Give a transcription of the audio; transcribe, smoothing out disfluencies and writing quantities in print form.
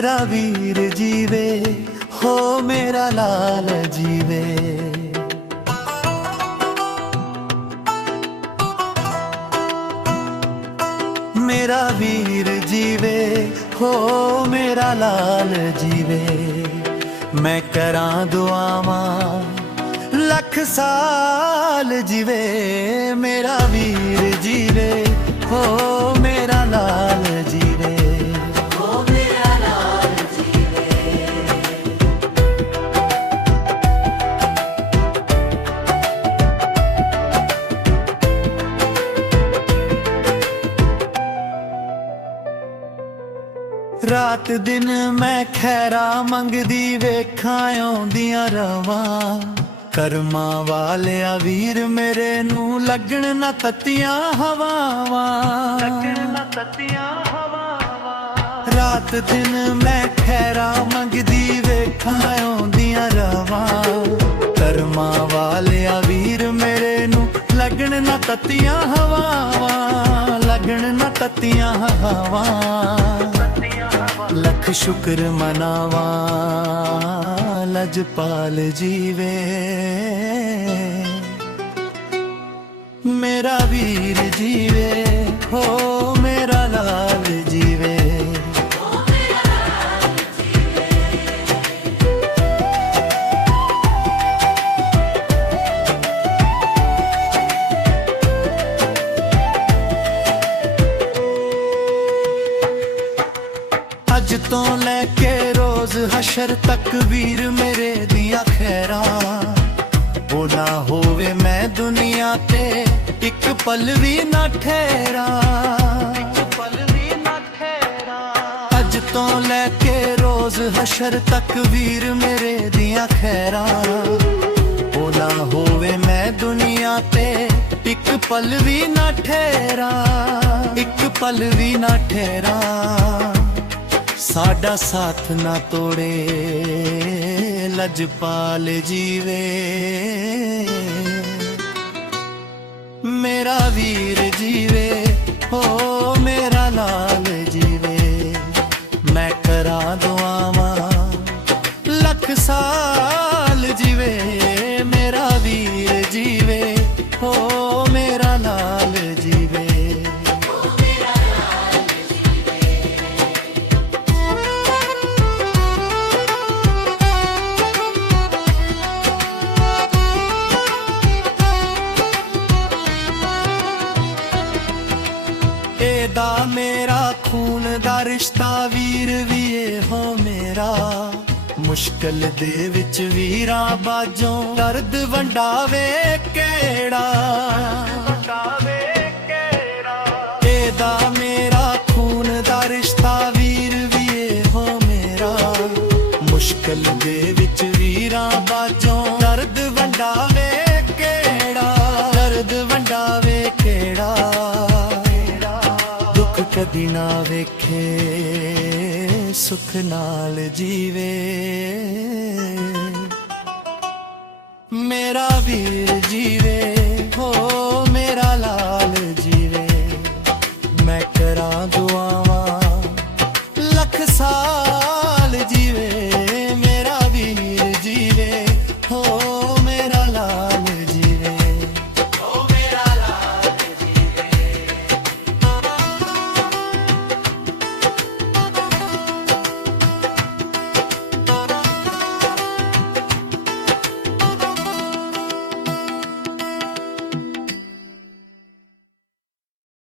मेरा वीर जीवे हो मेरा लाल जीवे। मेरा वीर जीवे हो मेरा लाल जीवे। मैं करां दुआवां लख साल जीवे। मेरा वीर जीवे हो मेरा लाल जीवे। रात दिन मैं खैरा मंगदी वेखां आउंदियां रवां। करमा वालिया वीर मेरे नू लगण ना तत्तियां हवावां। रात दिन मैं खैरा मंगदी वेखां आउंदियां रवां। करमा वालिया वीर मेरे नू लगण ना तत्तियां हवावां। लगण ना तत्तियां हवावां। लख शुक्र मनावा लजपाल जीवे। मेरा वीर जीवे हो मेरा लाल जीवे। अज तो लैके रोज हशर तक वीर मेरे दिया खैरा। वो ना होवे मैं दुनिया ते एक पल भी ना ठहरा। अज तो लैके रोज हशर तक वीर मेरे दिया खैरा। वो ना होवे मैं दुनिया ते एक पल भी ना ठहरा। एक पल भी ना ठहरा। साडा साथ ना तोड़े लजपाल जीवे। मेरा वीर जीवे हो मेरा लाल जीवे। मैं करा दुआवां लख साल जीवे। मेरा वीर जीवे हो मेरा लाल जीवे। एदा मेरा खून दा रिश्ता वीर भी हो मेरा। मुश्किल दे विच वीरां बाजों दर्द वंडावे केड़ा। एदा मेरा खून दा रिश्ता वीर भी हो मेरा। मुश्किल दे विच वीरां बाजों दर्द वंडावे केड़ा। दर्द वंडावे केड़ा। कदी ना वेखे सुख नाल जीवे। मेरा वीर